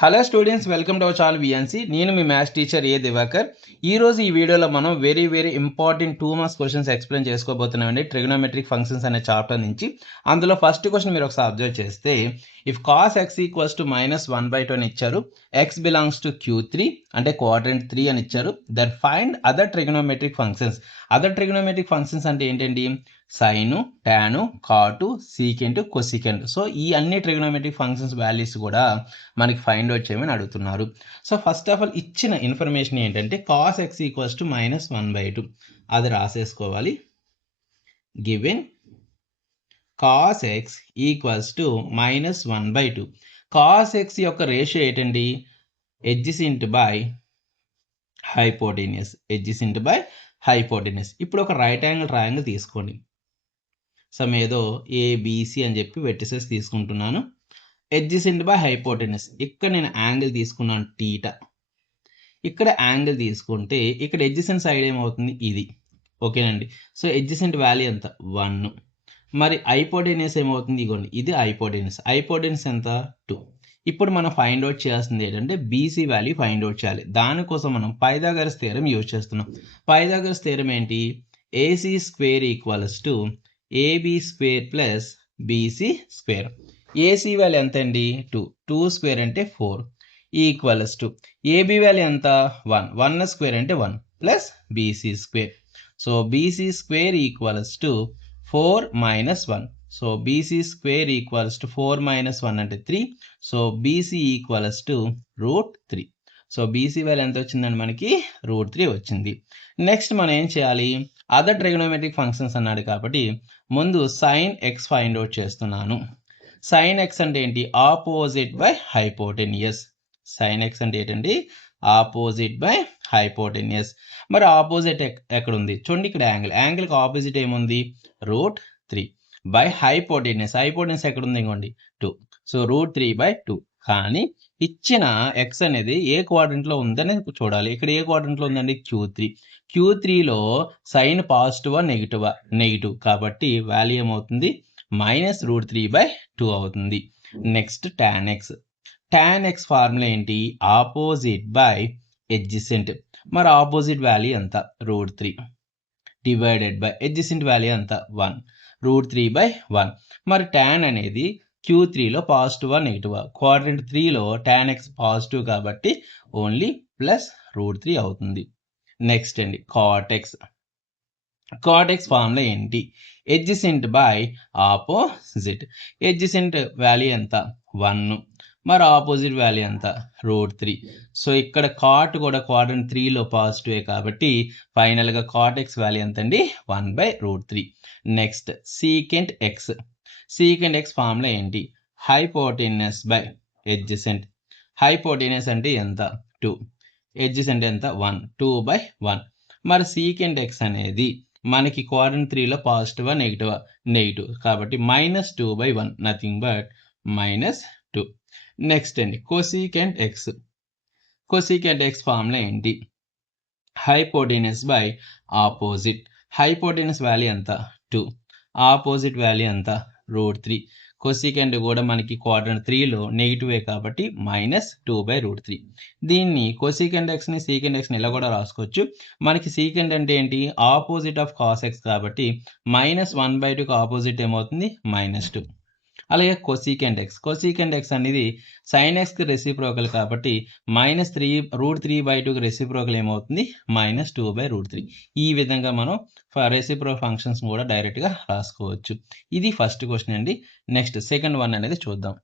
Hello students, welcome to our channel VNC. నేను మీ maths teacher A Divakar. ఈరోజు ఈ వీడియోలో మనం very important 2 marks questions explain చేసుకోబోతున్నామండి ట్రిగ్నోమెట్రిక్ ఫంక్షన్స్ అనే చాప్టర్ నుంచి. అందులో ఫస్ట్ క్వశ్చన్ మీరు ఒకసారి అబ్జర్వ్ చేస్తే, if cos X equals to -1/2 అని ఇచ్చారు, ఎక్స్ బిలాంగ్స్ టు Q3 అంటే క్వాడ్రంట్ 3 అని ఇచ్చారు. Then find other trigonometric functions. Other trigonometric functions అంటే ఏంటండి? సైను, టాను, కాటు, సీకెంట్, కొసికెంట్. సో ఈ అన్ని ట్రిగ్నోమెట్రిక్ ఫంక్షన్స్ వాల్యూస్ కూడా మనకి ఫైండ్ అవుట్ చేయమని అడుగుతున్నారు. సో ఫస్ట్ ఆఫ్ ఆల్ ఇచ్చిన ఇన్ఫర్మేషన్ ఏంటంటే కాస్ ఎక్స్ ఈక్వల్స్ టు -1/2 అది రాసేసుకోవాలి. Given cos X equals to -1/2. Cos X యొక్క రేషియో ఏంటండి? Adjacent into by hypotenuse. Adjacent into by hypotenuse. ఇప్పుడు ఒక రైట్ యాంగిల్ ట్రయాంగిల్ తీసుకోండి. సమ్ ఏదో ఏబిసి అని చెప్పి వెర్టిసెస్ తీసుకుంటున్నాను. Adjacent by hypotenuse. ఇక్కడ నేను యాంగిల్ తీసుకున్నాను టీటా. ఇక్కడ యాంగిల్ తీసుకుంటే ఇక్కడ ఎడ్జెసెంట్ సైడ్ ఏమవుతుంది? ఇది. ఓకేనండి. సో ఎడ్జెసెంట్ వాల్యూ ఎంత? 1. మరి హైపోటెనస్ ఏమవుతుంది? ఇగోండి, ఇది హైపోటెనస్. హైపోటెనస్ ఎంత? 2. ఇప్పుడు మనం ఫైండ్ అవుట్ చేయాల్సింది ఏంటంటే బీసీ వాల్యూ ఫైండ్ అవుట్ చేయాలి. దానికోసం మనం పైథాగరస్ థియరం యూజ్ చేస్తున్నాం. పైథాగరస్ థియరం ఏంటి? AC square equals to AB square plus BC square. AC value ఎంత అండి? 2. 2 స్క్వేర్ అంటే 4 ఈక్వల్స్ టు ఏబీ వాల్యూ ఎంత? 1. 1 స్క్వేర్ అంటే 1 plus BC square. So BC square equals to 4 - 1. So BC square equals to 4 - 1 అంటే 3. So BC equals to √3. So BC value ఎంత వచ్చిందండి? మనకి √3 వచ్చింది. నెక్స్ట్ మనం ఏం చేయాలి? అదర్ ట్రిగ్నోమెట్రిక్ ఫంక్షన్స్ అన్నాడు కాబట్టి ముందు సైన్ ఎక్స్ ఫైండ్ అవుట్ చేస్తున్నాను. సైన్ ఎక్స్ అంటే ఏంటి? Opposite by hypotenuse. Sign X అంటే ఏంటండి? Opposite by hypotenuse. మరి ఆపోజిట్ ఎక్కడ ఉంది? చూడండి, ఇక్కడ యాంగిల్కి ఆపోజిట్ ఏముంది? √3 బై హైపోటెనియస్. హైపోటెనియస్ ఎక్కడ ఉంది? ఇంకోండి 2. సో √3/2. కానీ ఇచ్చిన ఎక్స్ అనేది ఏ క్వాడ్రంట్లో ఉందని చూడాలి. ఇక్కడ ఏ క్వాడ్రంట్లో ఉందండి? Q3. Q3లో సైన్ పాజిటివా నెగిటివా? నెగిటివ్. కాబట్టి వాల్యూ ఏమవుతుంది? -√3/2 అవుతుంది. Next tan X. Tan X formula ఏంటి? Opposite by adjacent. మరి ఆపోజిట్ వాల్యూ ఎంత? √3 డివైడెడ్ బై ఎడ్జెసెంట్ వాల్యూ ఎంత? 1. √3/1. మరి టాన్ అనేది Q3లో పాజిటివా నెగిటివా? క్వాడ్రంట్ 3లో టాన్ ఎక్స్ పాజిటివ్ కాబట్టి ఓన్లీ +√3 అవుతుంది. నెక్స్ట్ అండి cot X. Cot X formula ఏంటి? Adjacent by opposite. Adjacent value ఎంత? 1. మరి ఆపోజిట్ వాల్యూ ఎంత? √3. సో ఇక్కడ కాట్ కూడా క్వాడ్రంట్ 3లో పాజిటివే కాబట్టి ఫైనల్గా కాట్ ఎక్స్ వాల్యూ ఎంత అండి? 1/√3. Next secant X. Secant X formula ఏంటి? Hypotenuse by adjacent. హైపోటెనస్ అంటే ఎంత? 2. ఎడ్జెసెంట్ ఎంత? 1. 2/1. మరి సీకెంట్ ఎక్స్ అనేది మనకి క్వాడ్రంట్ 3లో పాజిటివా నెగిటివా? నెగిటివ్. కాబట్టి -2/1, నథింగ్ బట్ -2. నెక్స్ట్ అండి cosecant X. Cosecant X formula ఏంటి? Hypotenuse by opposite. Hypotenuse value ఎంత? 2. ఆపోజిట్ వాల్యూ ఎంత? √3. కొసీకెంట్ కూడా మనకి క్వాడ్రంట్ 3లో నెగిటివే కాబట్టి -2/√3. దీన్ని కొసీకెంట్ ఎక్స్ని సీకెంట్ ఎక్స్ని ఇలా కూడా రాసుకోవచ్చు. మనకి సీకెంట్ అంటే ఏంటి? ఆపోజిట్ ఆఫ్ కాస్ ఎక్స్ కాబట్టి -1/2కి ఆపోజిట్ ఏమవుతుంది? -2. అలాగే కొసీకెంట్ ఎక్స్. కొసీకెంట్ ఎక్స్ అనేది సైన్ ఎక్స్కి రెసిప్రోకల్ కాబట్టి √3/2కి రెసిప్రోకల్ ఏమవుతుంది? -2/√3. ఈ విధంగా మనం రెసిప్రోకల్ ఫంక్షన్స్ కూడా డైరెక్ట్గా రాసుకోవచ్చు. ఇది ఫస్ట్ క్వశ్చన్ అండి. నెక్స్ట్ సెకండ్ వన్ అనేది చూద్దాం.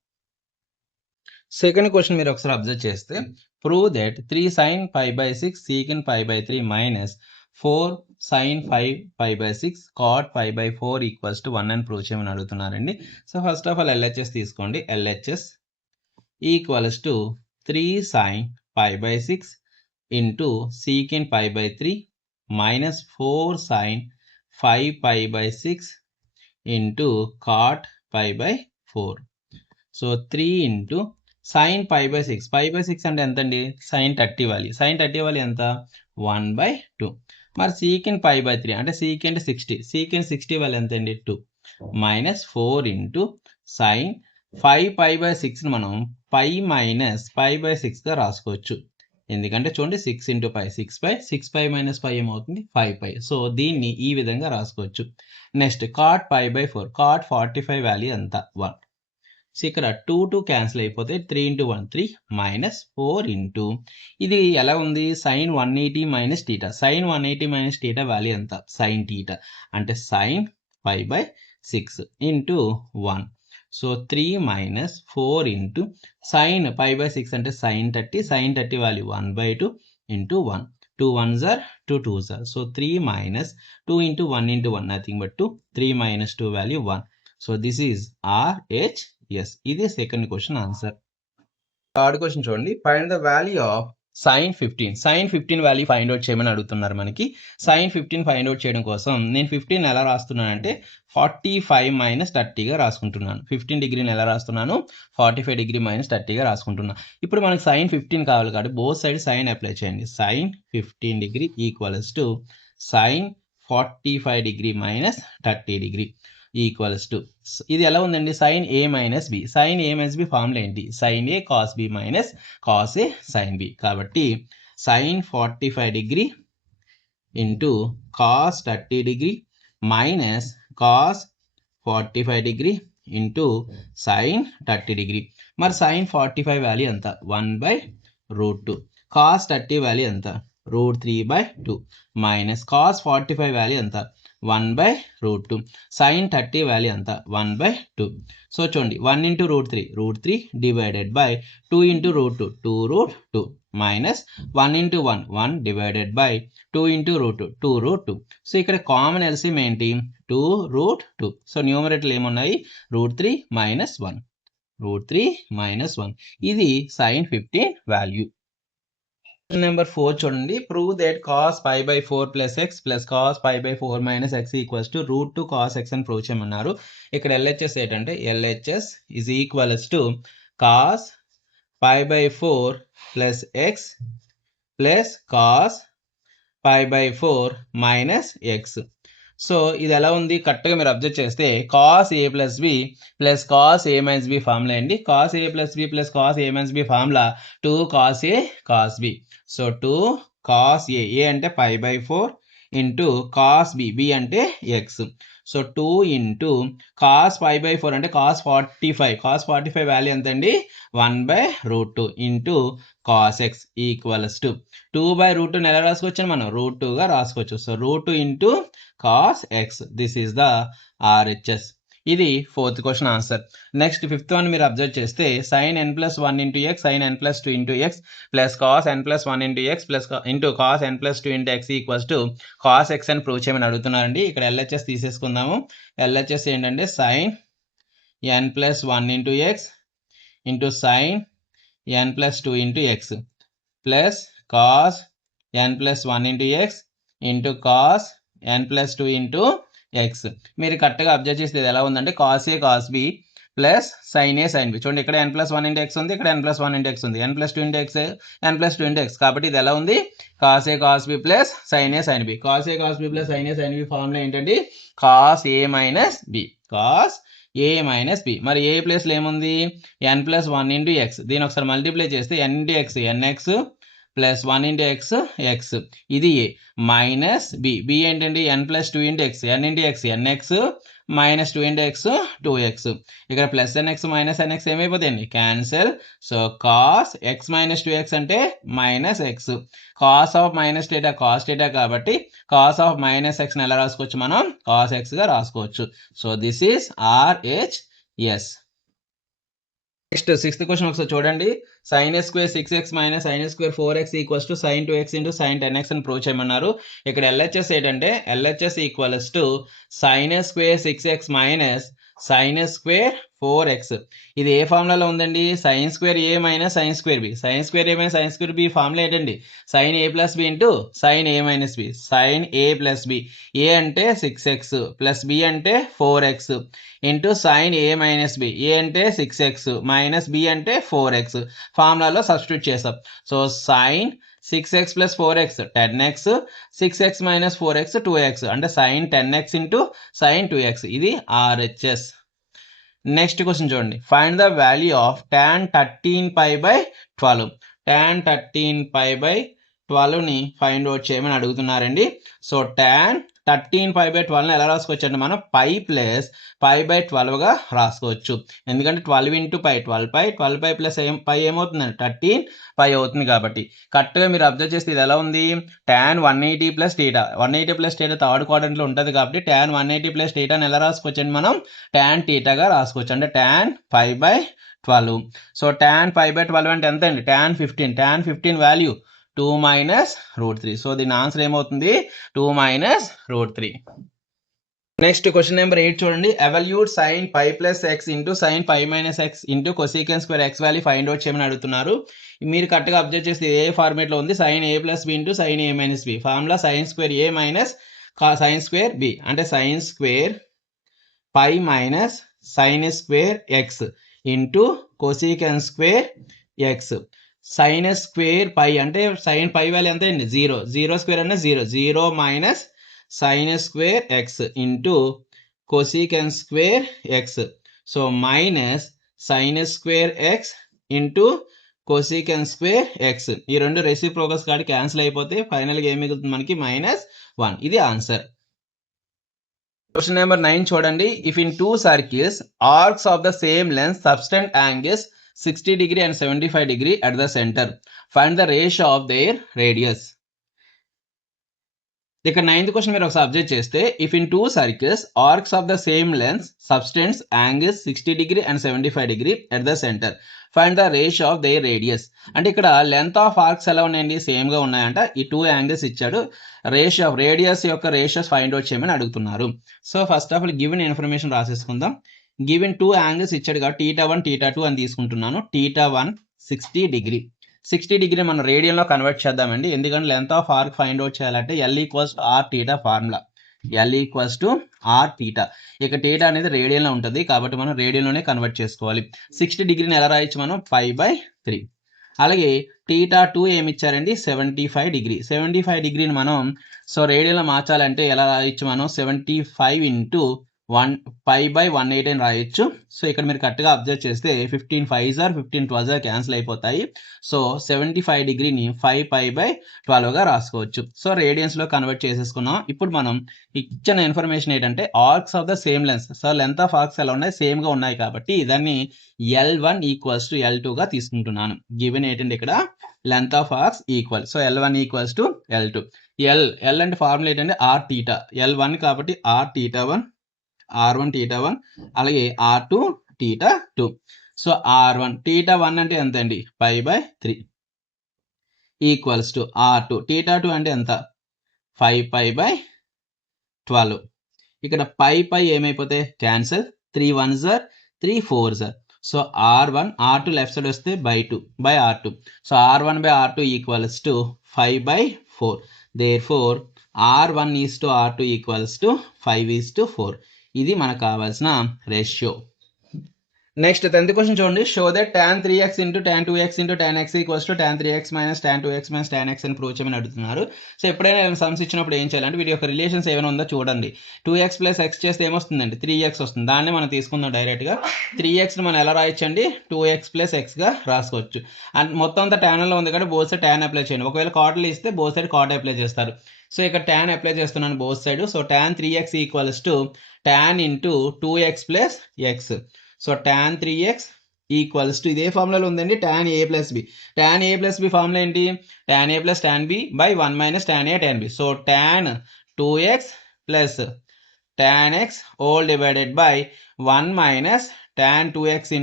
సెకండ్ క్వశ్చన్ మీరు ఒకసారి అబ్జర్వ్ చేస్తే, prove that 3 sin π/6 secant π/3 -4 sin 5π/6 cot π/4 equals to 1 అని ప్రూవ్ చేయమని అడుగుతున్నారండి. So first of all LHS తీసుకోండి. LHS equals to 3 sin π/6 into secant π/3 -4 sin 5π/6 into cot π/4. So 3 into sin π/6. π/6 అంటే ఎంత అండి? sin 30 value. sin 30 వాల్యూ ఎంత? 1/2. మరి secant π/3 అంటే secant 60. secant 60 వాల్యూ ఎంత అండి? 2. -4 ఇంటూ sin 5π/6ని మనం π మైనస్ π/6గా రాసుకోవచ్చు. ఎందుకంటే చూడండి 6 ఇంటూ π 6π 6π మైనస్ π ఏమవుతుంది 5π. సో దీన్ని ఈ విధంగా రాసుకోవచ్చు. నెక్స్ట్ cot π/4 cot 45 వాల్యూ ఎంత 1. సో ఇక్కడ 2 క్యాన్సిల్ అయిపోతే 3 ఇంటూ 1 3 మైనస్ 4 ఇంటూ ఇది ఎలా ఉంది sin 180 minus theta sin 180 minus theta value ఎంత sin టీటా అంటే sin π/6 into 1. So 3 minus 4 into sin π/6 అంటే sin 30 value 1/2 into 1 2 1s are 2 2s are. So 3 minus 2 into 1 into 1 nothing but 2 3 minus 2 value 1. So this is RHS. ఇది second question answer. Third question చూడండి, find the value of sin 15. sin 15 value find out చేయమని అడుగుతున్నారు మనకి. sin 15 find out చేయడం కోసం నేను 15 ఎలా రాస్తున్నానంటే 45 minus 30గా రాసుకుంటున్నాను. 15 డిగ్రీని ఎలా రాస్తున్నాను 45 డిగ్రీ మైనస్ 30గా రాసుకుంటున్నాను. ఇప్పుడు మనకి sin 15 కావాలి కాబట్టి బోత్ సైడ్ సైన్ అప్లై చేయండి. sin 15 degree equals to sin 45 degree minus 30 degree equals to ఇది ఎలా ఉందండి sin a minus B. sin a minus B formula ఏంటి sin a cos b minus cos a sin b. కాబట్టి sin 45 degree into cos 30 degree minus cos 45 degree into sin 30 degree. మరి sin 45 value ఎంత 1/√2. cos 30 value ఎంత √3/2 minus cos 45 value ఎంత 1/√2. sin 30 value ఎంత 1/2. So చూడండి 1 into √3 divided by 2 into √2 2√2 minus 1 into 1 divided by 2 into √2 so ఇక్కడ common LCM ఏంటి 2√2. So న్యూమరేటర్లు ఏమున్నాయి √3 minus 1 ఇది sin 15 వాల్యూ. నెంబర్ 4 చూడండి, prove that cos π/4 plus x plus cos π/4 minus x equals to √2 cos x అని prove చేయమన్నారు. ఇక్కడ LHS ఏంటంటే LHS is equals to cos π/4 plus x plus cos π/4 minus x. So ఇది ఎలా ఉంది కరెక్ట్గా మీరు అబ్జర్వ్ చేస్తే cos a plus b plus cos a minus b formula అండి. cos a plus b plus cos a minus b formula 2 cos a cos b. So 2 cos a అంటే π/4 into cos b అంటే x. So 2 into cos π/4 అంటే cos 45 value ఎంత అండి 1/√2 into cos x equals to 2/√2 ఎలా రాసుకోవచ్చు మనం √2గా రాసుకోవచ్చు. So √2 into cos x. This is the RHS. ఇది fourth question answer. Next fifth one మీరు అబ్జర్వ్ చేస్తే sin n+1 into x sin n+2 into x plus cos n+1 into x plus into cos n+2 into x equals to cos x అని prove చేయమని అడుగుతున్నారండి. ఇక్కడ LHS తీసేసుకుందాము. LHS ఏంటంటే sin n+1 into x into sin n+2 into x plus cos n+1 into x into cos n+2 into x. మీరు కరెక్ట్గా observe చేస్తే ఎలా ఉందంటే cos a cos b plus sin a sin b. చూడండి ఇక్కడ n+1 into x ఉంది, ఇక్కడ n+1 into x ఉంది, n+2 into x n+2 into x. కాబట్టి ఇది ఎలా ఉంది cos a cos b plus sin a sin b. cos a cos b plus sin a sin b formula ఏంటంటే cos a minus b. cos a minus b. మరి a ప్లేస్లో ఏముంది n+1 into x. దీని ఒకసారి multiply చేస్తే n into x nx plus 1 into x ఇది a minus b ఏంటండి n+2 into x n into x nx minus 2 into x 2x. ఇక్కడ plus nx minus nx ఏమైపోతాయండి cancel. So cos x minus 2x అంటే minus x. cos of minus theta cos theta కాబట్టి cos of minus xని ఎలా రాసుకోవచ్చు మనం cos xగా రాసుకోవచ్చు. So this is RHS. Next sixth question ఒకసారి చూడండి, sin a square 6x minus sin a square 4x equals to sin 2x into sin 10x అని ప్రూవ్ చేయమన్నారు. ఇక్కడ LHS ఏంటంటే LHS equals to sin a square 6x minus sin a square 4x. ఇది ఏ ఫార్ములాలో ఉందండి sin square a minus sin square b. sin square a minus sin square b formula ఏంటండి sin a plus b into sin a minus b. sin a plus b a అంటే 6x plus b అంటే 4x into sin a minus b. a అంటే 6x minus b అంటే 4x. ఫార్ములాలో substitute చేస్తాం. So sin 6x plus 4x 10x 6x minus 4x 2x అంటే sin 10x into sin 2x. ఇది RHS. Next question చూడండి, find the value of tan 13π/12. tan 13π/12ని find out చేయమని అడుగుతున్నారండి. So tan 13π/12ని ఎలా రాసుకోవచ్చు మనం పై ప్లస్ π/12గా రాసుకోవచ్చు. ఎందుకంటే 12 × π 12π ప్లస్ పై ఏమవుతుందండి 13π అవుతుంది. కాబట్టి కరెక్ట్గా మీరు అబ్జర్వ్ చేస్తే ఇది ఎలా ఉంది, tan 180 + θ 180 + θ థర్డ్ క్వాడ్రంట్లో ఉంటుంది కాబట్టి tan 180 + θని ఎలా రాసుకోవచ్చండి మనం tan θగా రాసుకోవచ్చు, అంటే tan π/12. సో tan π/12 అంటే ఎంత అండి tan 15 వాల్యూ 2 - √3. సో దీని ఆన్సర్ ఏమవుతుంది 2 - √3. నెక్స్ట్ క్వశ్చన్ నెంబర్ 8 చూడండి, evaluate sin π + x × sin π - x × cosecant square x value find out చేయమని అడుగుతున్నారు. మీరు కరెక్ట్గా అబ్జర్వ్ చేస్తే ఏ ఫార్మేట్లో ఉంది, sin a + b × sin a - b. Formula sin square a - sin square b, అంటే sin square π - sin square x × cosecant square x. sin square π అంటే sin π value ఎంత అండి 0, 0 స్క్వేర్ అంటే 0, 0 - sin square x × cosecant square x. So minus sin square x × cosecant square x. ఈ రెండు reciprocals కాబట్టి cancel అయిపోతే ఫైనల్గా ఏం మిగులుతుంది మనకి -1. ఇది ఆన్సర్. క్వశ్చన్ నెంబర్ 9 చూడండి, if in 2 circles arcs of the same length subtend angles 60° and 75° at the center, find the ratio of their radius. ఇక 9th క్వశ్చన్ మీరు ఒకసారి అబ్జర్వ్ చేస్తే, if in 2 circles arcs of the same length subtends angles 60° and 75° at the center, find the ratio of their radius. అంటే ఇక్కడ length of arcs ఎలా ఉన్నాయండి, సేమ్గా ఉన్నాయంట. ఈ 2 యాంగిల్స్ ఇచ్చాడు, రేడియస్ యొక్క రేషియోస్ ఫైండ్ అవుట్ చేయమని అడుగుతున్నారు. So first of all given information రాసేసుకుందాం. గివెన్ 2 యాంగిల్స్ ఇచ్చాడు కాబట్టి θ1 θ2 అని తీసుకుంటున్నాను. θ1 60°. 60° మనం రేడియన్లో కన్వర్ట్ చేద్దామండి, ఎందుకంటే length of arc find out చేయాలంటే L = r θ formula. L = r θ. ఇక θ అనేది రేడియన్లో ఉంటుంది కాబట్టి మనం రేడియన్లోనే కన్వర్ట్ చేసుకోవాలి. 60°ని ఎలా రాయొచ్చు మనం π/3. అలాగే θ2 ఏమి ఇచ్చారండి 75°. 75°ని మనం సో రేడియన్లో మార్చాలంటే ఎలా రాయొచ్చు మనం 75 × π/180 అని రాయొచ్చు. సో ఇక్కడ మీరు కరెక్ట్గా అబ్జర్వ్ చేస్తే 15 5s 15 12s క్యాన్సిల్ అయిపోతాయి. సో 75°ని 5π/12గా రాసుకోవచ్చు. సో రేడియన్స్లో కన్వర్ట్ చేసేసుకున్నాం. ఇప్పుడు మనం ఇచ్చిన ఇన్ఫర్మేషన్ ఏంటంటే arcs of the same lens. So length of arcs ఎలా ఉన్నాయి, సేమ్గా ఉన్నాయి కాబట్టి దాన్ని L1 = L2గా తీసుకుంటున్నాను. గివెన్ ఏంటంటే ఇక్కడ length of arcs equal. So L1 = L2. L అంటే ఫార్ములా ఏంటంటే r θ. L1 కాబట్టి r θ1, r1 θ1, అలాగే r2 θ2. సో r1 θ1 అంటే ఎంత అండి π/3 ఈక్వల్స్ టు r2 θ2 అంటే ఎంత 5π/12. ఇక్కడ పై ఏమైపోతాయి cancel, 3 1s 3 4s. So r1 r2 left side వస్తే /2/r2. So r1/r2 equals to 5/4. Therefore r1 = r2 equals to 5:4. ఇది మనకు కావాల్సిన రేషియో. నెక్స్ట్ 10th క్వశ్చన్ చూడండి, show that tan 3x × tan 2x × tan x = tan 3x - tan 2x - tan x అని prove చేయమని అడుగుతున్నారు. So ఎప్పుడైనా sums ఇచ్చినప్పుడు ఏం చేయాలంటే వీటి యొక్క రిలేషన్స్ ఏమైనా ఉందో చూడండి. 2x + x చేస్తే ఏమొస్తుందండి 3x వస్తుంది. దాన్ని మనం తీసుకుందాం డైరెక్ట్గా. 3xని మనం ఎలా రాయొచ్చండి 2x + xగా రాసుకోవచ్చు. అండ్ మొత్తం అంతా ట్యాన్లో ఉంది కాబట్టి బోత్ సైడ్ ట్యాన్ అప్లై చేయండి. ఒకవేళ కాట్లు ఇస్తే బోత్ సైడ్ కాట్ అప్లై చేస్తారు. సో ఇక్కడ ట్యాన్ అప్లై చేస్తున్నాను both side. So tan 3x = tan × 2x + x. So tan 3x equals to ఇదే ఫార్ములాలో ఉందండి tan a + b. tan a + b formula ఏంటి tan a + tan b / 1 - tan a tan b. So tan 2x + tan x all divided by 1 - tan 2x ×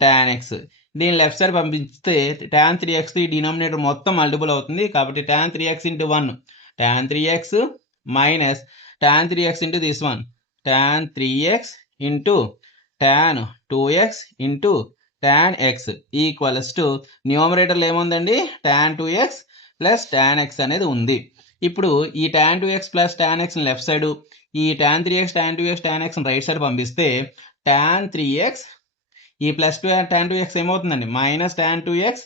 tan x. దీని left side పంపిస్తే tan 3x ఈ denominator మొత్తం multiple అవుతుంది కాబట్టి tan 3x × 1 tan 3x minus tan 3x into this one tan 3x into tan 2x into tan x equals to న్యూమరేటర్లో ఏముందండి tan 2x plus tan x అనేది ఉంది. ఇప్పుడు ఈ tan 2x plus tan x left side, ఈ tan 3x tan 2x tan x right side పంపిస్తే tan 3x ఈ plus tan 2x ఏమవుతుందండి మైనస్ tan 2x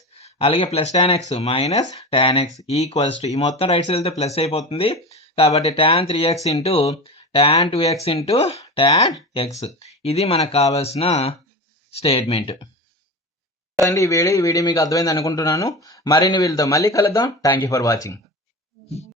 అలాగే plus tan x minus tan x equals to ఈ మొత్తం right side వెళ్తే plus అయిపోతుంది కాబట్టి tan 3x into tan 2x into tan x. ఇది మనకు కావాల్సిన స్టేట్మెంట్. ఈ వీడియో మీకు అర్థమైంది అనుకుంటున్నాను. మరిన్ని వీడియోతో మళ్ళీ కలుద్దాం. Thank you for watching.